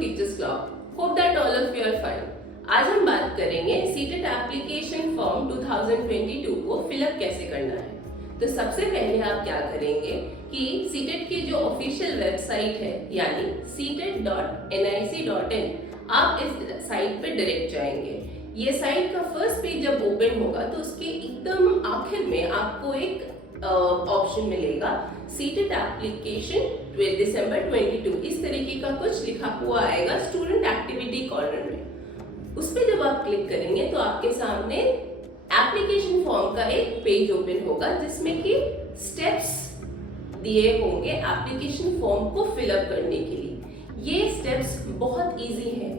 Teachers club. Hope that all of you are fine. आज हम बात करेंगे सीटेट एप्लीकेशन फॉर्म 2022 को फिलअप कैसे करना है। तो सबसे पहले आप क्या करेंगे कि सीटेट की जो ऑफिशियल वेबसाइट है यानी setet.nic.in, आप इस साइट पे डायरेक्ट जाएंगे। ये साइट का फर्स्ट पेज जब ओपन होगा तो उसके एकदम आखिर में आपको एक ऑप्शन मिलेगा सीटेट एप्लीकेशन दिसंबर 22, इस तरीके का कुछ लिखा हुआ आएगा स्टूडेंट एक्टिविटी कॉर्नर में। उस पर जब आप क्लिक करेंगे तो आपके सामने एप्लीकेशन फॉर्म का एक पेज ओपन होगा जिसमें कि स्टेप्स दिए होंगे एप्लीकेशन फॉर्म को फिलअप करने के लिए। ये स्टेप्स बहुत इजी हैं।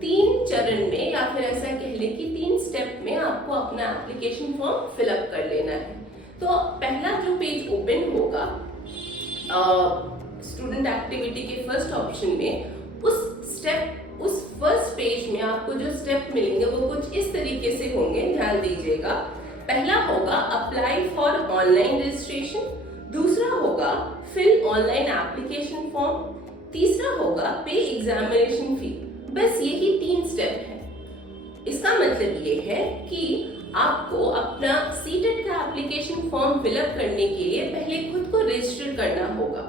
3 चरण में या फिर ऐसा कह ले कि 3 स्टेप में आपको अपना एप्लीकेशन फॉर्म फिलअप कर लेना है। तो पहला जो पेज ओपन होगा स्टूडेंट एक्टिविटी के फर्स्ट ऑप्शन में, उस फर्स्ट पेज में आपको जो स्टेप मिलेंगे वो कुछ इस तरीके से होंगे, ध्यान दीजिएगा। पहला होगा अप्लाई फॉर ऑनलाइन रजिस्ट्रेशन, दूसरा होगा फिल ऑनलाइन एप्लीकेशन फॉर्म, तीसरा होगा पे एग्जामिनेशन फी। बस यही 3 स्टेप है। इसका मतलब ये है कि आपको अपना सीटेट का एप्लीकेशन फॉर्म फिलअप करने के लिए पहले खुद को रजिस्टर करना होगा।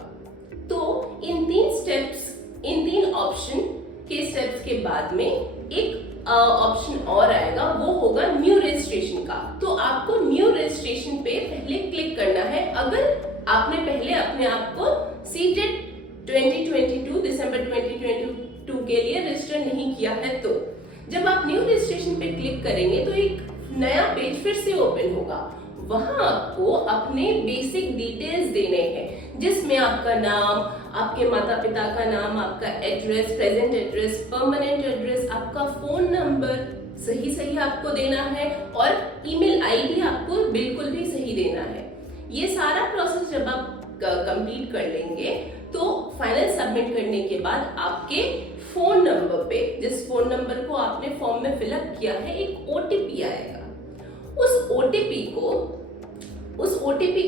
तो इन 3 ऑप्शन के स्टेप्स के बाद में एक ऑप्शन और आएगा, वो होगा न्यू रजिस्ट्रेशन का। तो आपको न्यू रजिस्ट्रेशन पे पहले क्लिक करना है अगर आपने पहले अपने आप को सीटेट 2022 दिसंबर 2022 के लिए रजिस्टर नहीं किया है। तो जब आप न्यू रजिस्ट्रेशन पे क्लिक करेंगे तो एक नया पेज फिर से ओपन होगा। वहां आपको अपने बेसिक डिटेल्स देने हैं जिसमें आपका नाम, आपके माता पिता का नाम, आपका address, present address, permanent address, आपका फोन नंबर सही आपको देना है और ईमेल आईडी आपको बिल्कुल भी सही देना है। ये सारा प्रोसेस जब आप कंप्लीट कर लेंगे तो फाइनल सबमिट करने के बाद आपके फोन नंबर पे, जिस फोन नंबर को आपने फॉर्म में फिलअप किया है, एक ओटीपी आएगा। उस ओटीपी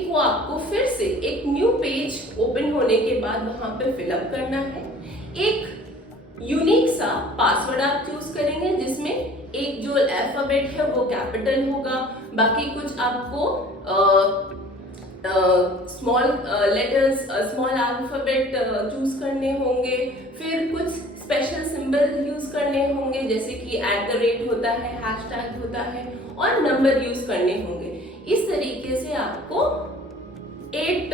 को आपको फिर से एक न्यू पेज ओपन होने के बाद वहां पे फिलअप करना है। एक यूनिक सा पासवर्ड आप चूज करेंगे जिसमें एक जो अल्फाबेट है वो कैपिटल होगा, बाकी कुछ आपको small letters, small alphabet choose करने होंगे, फिर कुछ स्पेशल सिंबल यूज करने होंगे जैसे कि @ होता है, हैशटैग होता है और नंबर यूज करने होंगे। इस तरीके से आपको 8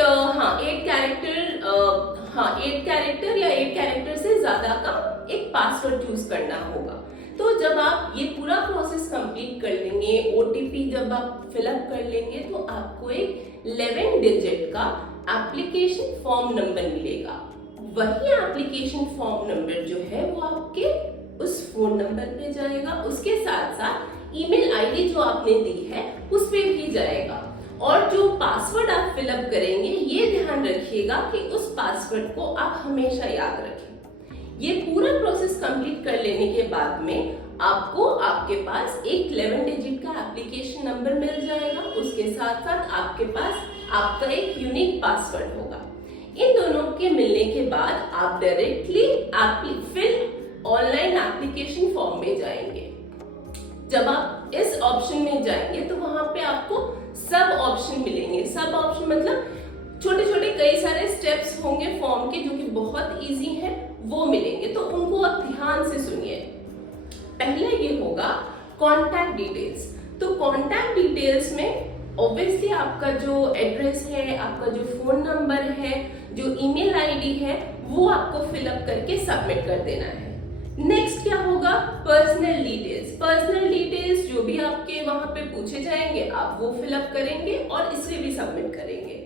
कैरेक्टर या 8 कैरेक्टर से ज्यादा का एक पासवर्ड चूज करना होगा। तो जब आप ये पूरा प्रोसेस कंप्लीट कर लेंगे, ओटीपी जब आप फिलअप कर लेंगे तो आपको एक 11 डिजिट का एप्लीकेशन फॉर्म नंबर मिलेगा। वही एप्लीकेशन फॉर्म नंबर जो है वो आपके उस फोन नंबर पे जाएगा, उसके साथ साथ ईमेल आईडी जो आपने दी है उस पे भी जाएगा। और जो पासवर्ड आप फिलअप करेंगे ये ध्यान रखिएगा कि उस पासवर्ड को आप हमेशा याद रखें। ये पूरा प्रोसेस कंप्लीट कर लेने के बाद में आपको आपके पास एक 11 डिजिट का एप्लीकेशन नंबर मिल जाएगा, उसके साथ साथ आपके पास आपका एक यूनिक पासवर्ड होगा। इन दोनों के मिलने के बाद आप directly fill online application form में जाएंगे। जब आप इस ऑप्शन में जाएंगे तो वहां पे आपको सब ऑप्शन मिलेंगे। सब ऑप्शन मतलब छोटे छोटे कई सारे स्टेप्स होंगे फॉर्म के जो कि बहुत इजी हैं, वो मिलेंगे। तो उनको आप ध्यान से सुनिए। पहले ये होगा कॉन्टैक्ट डिटेल्स। तो कॉन्टैक्ट डिटेल्स में ऑब्वियसली आपका जो एड्रेस है, आपका जो फोन नंबर है, जो ईमेल आईडी है, वो आपको फिलअप करके सबमिट कर देना है। नेक्स्ट क्या होगा, पर्सनल डिटेल्स। पर्सनल डिटेल्स जो भी आपके वहां पे पूछे जाएंगे आप वो फिलअप करेंगे और इसे भी सबमिट करेंगे।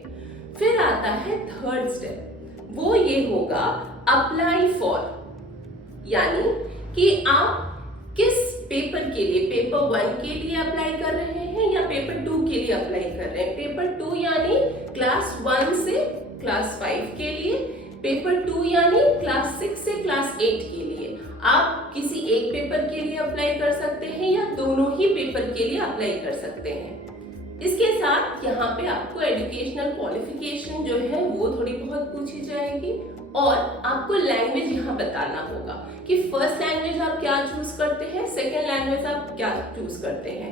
फिर आता है थर्ड स्टेप, वो ये होगा अप्लाई फॉर, यानी कि आप किस पेपर के लिए, पेपर 1 के लिए अप्लाई कर रहे हैं या पेपर 2 के लिए अप्लाई कर रहे हैं। पेपर 2 यानी क्लास 1 से क्लास 5 के लिए, पेपर 2 यानी क्लास 6 से क्लास 8 के लिए। आप किसी एक पेपर के लिए अप्लाई कर सकते हैं या दोनों ही पेपर के लिए अप्लाई कर सकते हैं। इसके साथ यहाँ पे आपको एजुकेशनल क्वालिफिकेशन जो है वो थोड़ी बहुत पूछी जाएगी, और आपको लैंग्वेज यहाँ बताना होगा कि फर्स्ट लैंग्वेज आप क्या चूज करते हैं, सेकेंड लैंग्वेज आप क्या चूज करते हैं।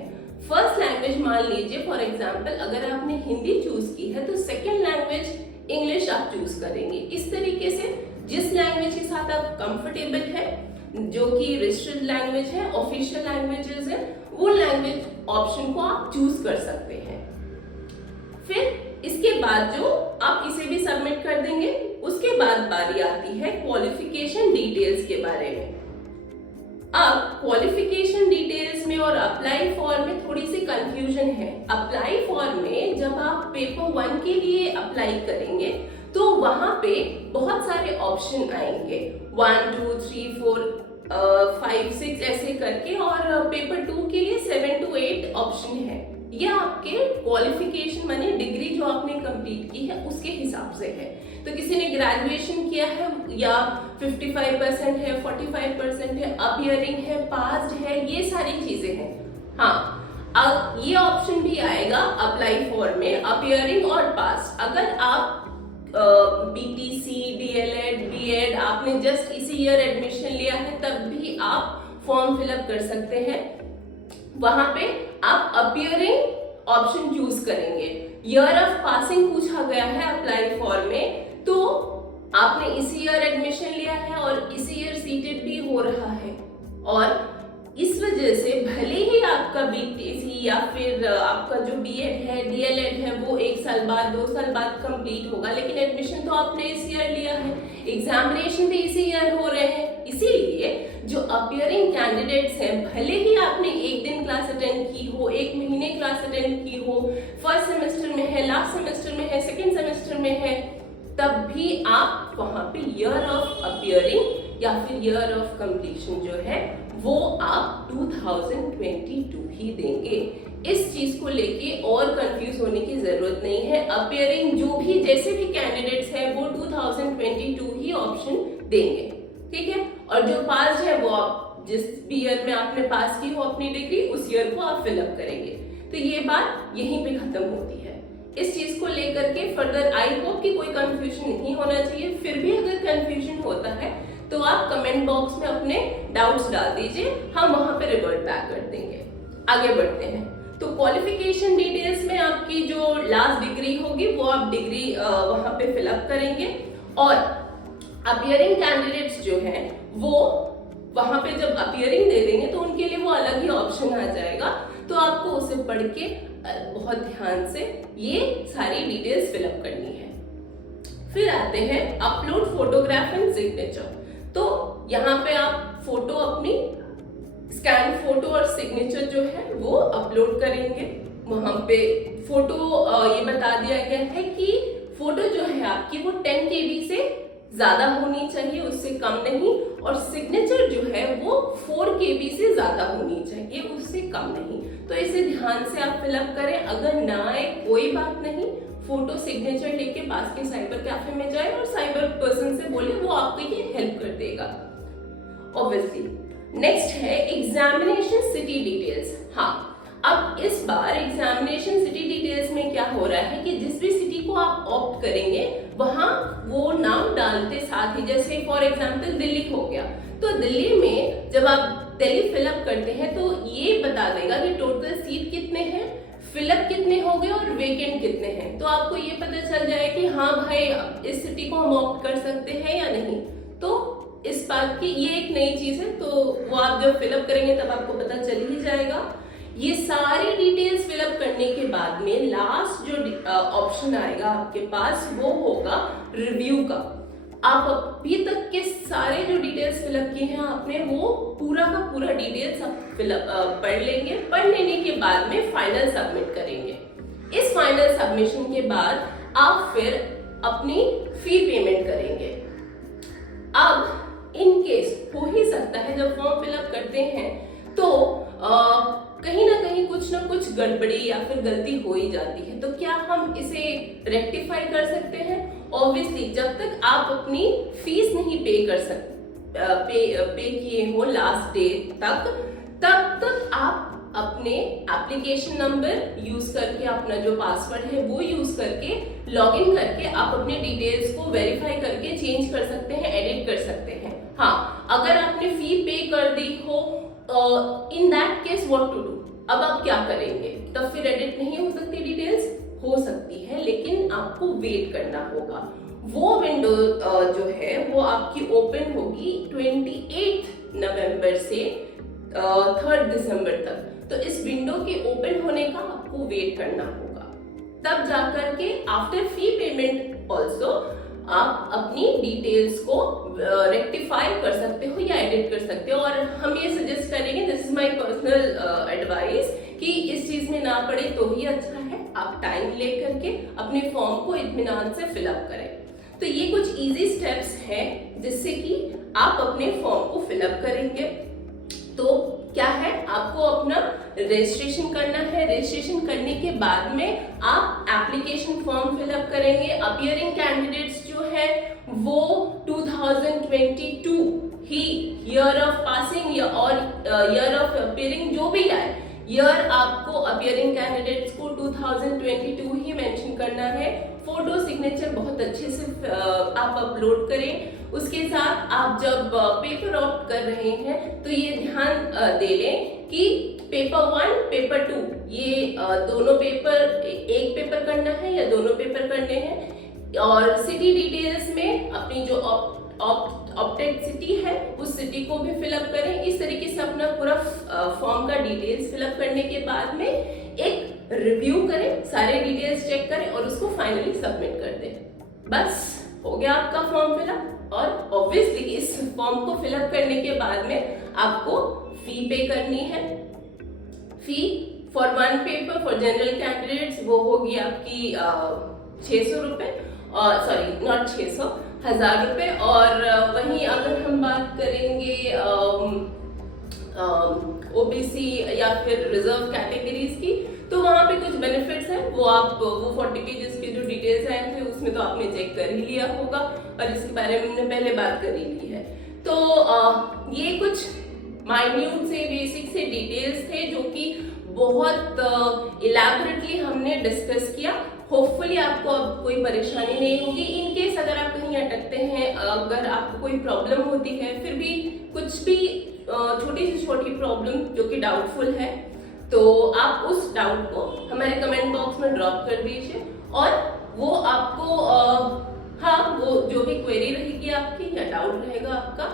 फर्स्ट लैंग्वेज मान लीजिए फॉर एग्जाम्पल अगर आपने हिंदी चूज की है तो सेकेंड लैंग्वेज इंग्लिश आप चूज करेंगे। इस तरीके से जिस लैंग्वेज के साथ आप कंफर्टेबल है, जो कि रजिस्टर्ड लैंग्वेज है, ऑफिशियल लैंग्वेजेस है, वो लैंग्वेज ऑप्शन को आप चूज कर सकते हैं। फिर इसके बाद जो आप इसे भी सबमिट कर देंगे, उसके बाद बारी आती है क्वालिफिकेशन डिटेल्स के बारे में। अब क्वालिफिकेशन डिटेल्स में और अप्लाई फॉर में थोड़ी सी कंफ्यूजन है। अप्लाई फॉर में जब आप पेपर 1 के लिए अप्लाई करेंगे तो वहां पे बहुत सारे ऑप्शन आएंगे 1 2 3 4 5 6 ऐसे करके, और पेपर 2 के लिए 7 to 8 ऑप्शन है। ये आपके क्वालिफिकेशन माने डिग्री जो आपने कंप्लीट की है उसके हिसाब से है। तो किसी ने ग्रेजुएशन किया है या 55% है, 45% है, अपियरिंग है, पास्ड है, ये सारी चीजें हैं। हाँ, अब ये ऑप्शन भी आएगा अप्लाई फॉर में, अपियरिंग और पास्ड। अगर आप बीटीसी, डीएलएड, बीएड आपने जस्ट इसी ईयर एडमिशन लिया है तब भी आप फॉर्म फिलअप कर सकते हैं। वहां पे आप अपियरिंग ऑप्शन चूज करेंगे। ईयर ऑफ पासिंग पूछा गया है अप्लाई फॉर में, तो आपने इसी ईयर एडमिशन लिया है और इसी ईयर सीटेड भी हो रहा है, और इस वजह से भले ही आपका बीटीसी या फिर आपका जो बीएड है, डीएलएड है, वो 1 साल बाद 2 साल बाद कंप्लीट होगा, लेकिन एडमिशन तो आपने इस ईयर लिया है, एग्जामिनेशन भी इसी ईयर हो रहे हैं। इसीलिए जो अपियरिंग कैंडिडेट्स हैं, भले ही आपने 1 दिन क्लास अटेंड की हो, 1 महीने क्लास अटेंड की हो, फर्स्ट सेमेस्टर में है, लास्ट सेमेस्टर में है, सेकेंड सेमेस्टर में है, तब भी आप वहां पे ईयर ऑफ अपियरिंग या फिर ईयर ऑफ कंप्लीशन जो है वो आप 2022 ही देंगे। इस चीज को लेके और कंफ्यूज होने की जरूरत नहीं है। अपियरिंग जो भी जैसे भी कैंडिडेट्स हैं वो 2022 ही ऑप्शन देंगे, ठीक है। और जो पास है वो आप जिस भी ईयर में आपने पास की हो अपनी डिग्री, उस ईयर को आप फिलअप करेंगे। तो ये बात यहीं पे खत्म होती है। इस चीज को लेकर के फर्दर आई होप कि कोई कंफ्यूजन नहीं होना चाहिए। फिर भी अगर कंफ्यूजन होता है तो आप कमेंट बॉक्स में अपने डाउट्स डाल दीजिए, हम वहां पे रिवर्ट बैक कर देंगे। आगे बढ़ते हैं। तो क्वालिफिकेशन डिटेल्स में आपकी जो लास्ट डिग्री होगी वो आप डिग्री वहां पे फिलअप करेंगे, और अपियरिंग कैंडिडेट्स जो हैं वो वहां पे जब अपियरिंग दे देंगे तो उनके लिए वो अलग ही ऑप्शन आ जाएगा, तो आपको उसे पढ़ के बहुत ध्यान से ये सारी डिटेल्स फिलअप करनी है। फिर आते हैं अपलोड फोटोग्राफ एंड सिग्नेचर। तो यहाँ पे आप फोटो अपनी स्कैन फोटो और सिग्नेचर जो है वो अपलोड करेंगे। वहां पे फोटो ये बता दिया गया है कि फोटो जो है आपकी वो 10 KB से ज्यादा होनी चाहिए, उससे कम नहीं, और सिग्नेचर जो है वो 4 KB से ज्यादा होनी चाहिए, उससे कम नहीं। तो इसे ध्यान से आप फिलअप करें। अगर ना आए कोई बात नहीं, फोटो सिग्नेचर लेके पास के साइबर कैफे में जाए और साइबर पर्सन से बोले, वो आपको ये हेल्प कर देगा ऑब्वियसली। नेक्स्ट है एग्जामिनेशन सिटी डिटेल्स। हाँ, अब इस बार एग्जामिनेशन सिटी डिटेल्स में क्या हो रहा है कि जिस भी सिटी को आप ऑप्ट करेंगे वहां वो नाम डालते साथ ही, जैसे फॉर एग्जांपल दिल्ली हो गया, तो दिल्ली में जब आप दिल्ली फिलअप करते हैं तो ये बता देगा कि टोटल सीट कितने हैं, फिलअप कितने हो गए और वेकेंट कितने हैं। तो आपको ये पता चल जाए कि हाँ भाई इस सिटी को हम ऑप्ट कर सकते हैं या नहीं। तो इस बात की ये एक नई चीज है, तो वो आप जब फिलअप करेंगे तब आपको पता चल ही जाएगा। ये सारी डिटेल्स फिलअप करने के बाद में लास्ट जो ऑप्शन आएगा आपके पास वो होगा रिव्यू का। आप अभी तक के सारे जो डिटेल्स फिलअप किए हैं आपने, वो पूरा का पूरा डिटेल्स आप फिलअप पढ़ लेंगे। पढ़ लेने के बाद में फाइनल सबमिट करेंगे। इस फाइनल सबमिशन के बाद आप फिर अपनी फी पेमेंट करेंगे। अब इन केस हो ही सकता है जब फॉर्म फिलअप करते हैं तो कहीं ना कहीं कुछ ना कुछ गड़बड़ी या फिर गलती हो ही जाती है, तो क्या हम इसे रेक्टिफाई कर सकते हैं? ऑब्वियसली जब तक आप अपनी फीस नहीं पे कर सकते पे किए हो लास्ट डे तक, तब तक आप अपने एप्लीकेशन नंबर यूज करके, अपना जो पासवर्ड है वो यूज करके लॉगिन करके आप अपने डिटेल्स को वेरीफाई करके चेंज कर सकते हैं, एडिट कर सकते हैं। हाँ, अगर आपने फी पे कर दी हो, in that case what to do, अब आप क्या करेंगे? तब फिर एडिट नहीं हो सकती डिटेल्स? हो सकती है, लेकिन आपको वेट करना होगा। वो विंडो जो है वो आपकी ओपन होगी 28 नवंबर से 3 दिसंबर तक। तो इस विंडो के ओपन होने का आपको वेट करना होगा, तब जाकर के आफ्टर फी पेमेंट ऑल्सो आप अपनी डिटेल्स को रेक्टिफाई कर सकते हो या एडिट कर सकते हो। और हम ये सजेस्ट करेंगे, this is my personal advice, कि इस चीज में ना पड़े तो ही अच्छा है। आप टाइम लेकर के अपने फॉर्म को इत्मीनान से फिलअप करें। तो ये कुछ इजी स्टेप्स हैं जिससे कि आप अपने फॉर्म को फिलअप करेंगे। तो क्या है, आपको अपना रजिस्ट्रेशन करना है। रजिस्ट्रेशन करने के बाद में आप एप्लीकेशन फॉर्म फिलअप करेंगे। अपीयरिंग कैंडिडेट्स जो है वो 2022 ही ईयर ऑफ पासिंग या और ईयर ऑफ अपीयरिंग जो भी आए, ईयर आपको अपीयरिंग कैंडिडेट्स को 2022 ही मेंशन करना है। फोटो सिग्नेचर बहुत अच्छे से आप अपलोड करें। उसके साथ आप जब पेपर ऑप्ट कर रहे हैं तो ये ध्यान दे लें कि पेपर 1, पेपर 2 ये दोनों पेपर, एक पेपर करना है या दोनों पेपर करने हैं। और सिटी डिटेल्स में अपनी जो ऑप्टेड सिटी है उस सिटी को भी फिलअप करें। इस तरीके से अपना पूरा फॉर्म का डिटेल्स फिलअप करने के बाद में एक रिव्यू करें, सारे डिटेल्स चेक करें और उसको फाइनली सबमिट कर दें। बस हो गया आपका फॉर्म फिलअप। और ऑब्वियसली इस फॉर्म को फिलअप करने के बाद में आपको फी पे करनी है। Fee for 1 paper for general candidates वो होगी आपकी 600 रुपए, और सॉरी नॉट 600, 1000 रुपए। और वहीं अगर हम बात करेंगे ओबीसी या फिर रिजर्व कैटेगरीज की, तो वहां पे कुछ बेनिफिट्स हैं। वो 40 पेजेस के जो डिटेल्स आए थे उसमें तो आपने चेक कर ही लिया होगा और इसके बारे में हमने पहले बात कर ही ली है। तो ये कुछ माइन्यूट से बेसिक से डिटेल्स थे जो कि बहुत इलैबोरेटली हमने डिस्कस किया। होपफुली आपको अब कोई परेशानी नहीं होगी। इन केस अगर आप कहीं अटकते हैं, अगर आपको कोई प्रॉब्लम होती है, फिर भी कुछ भी छोटी से छोटी प्रॉब्लम जो कि डाउटफुल है, तो आप उस डाउट को हमारे कमेंट बॉक्स में ड्रॉप कर दीजिए और वो आपको हाँ, वो जो भी क्वेरी रहेगी आपकी या डाउट रहेगा आपका,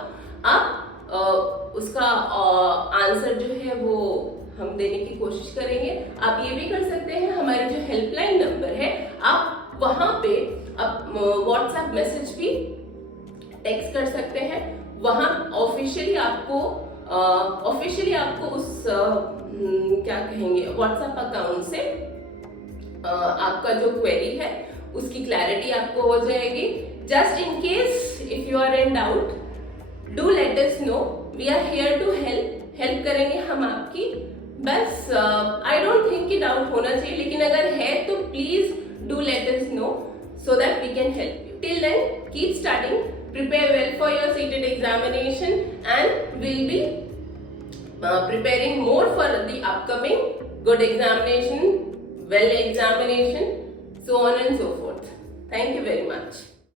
आप उसका आंसर जो है वो हम देने की कोशिश करेंगे। आप ये भी कर सकते हैं, हमारे जो हेल्पलाइन नंबर है आप वहां पे आप व्हाट्सएप मैसेज भी टेक्स्ट कर सकते हैं। वहां ऑफिशियली आपको उस क्या कहेंगे व्हाट्सएप अकाउंट से आपका जो क्वेरी है उसकी क्लैरिटी आपको हो जाएगी। Just in case if you are in doubt, do let us know, we are here to help करेंगे हम आपकी। बस आई डोंट थिंक कि डाउट होना चाहिए, लेकिन अगर है तो please do let us know so that we can help you. Till then, keep studying, prepare well for your seated examination, and we'll be preparing more for the upcoming good examination, well examination, so on and so forth. Thank you very much.